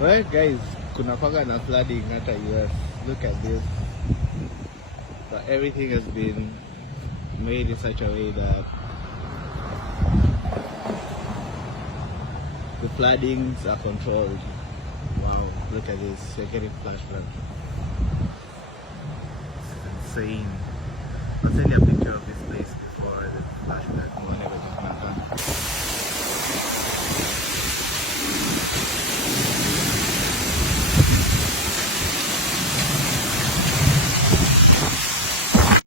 Well guys, kuna kwaga na flooding hata US. Look at this. But everything has been made in such a way that the floodings are controlled. Wow, look at this. You're getting flash flood. This is insane. I'll send you a picture of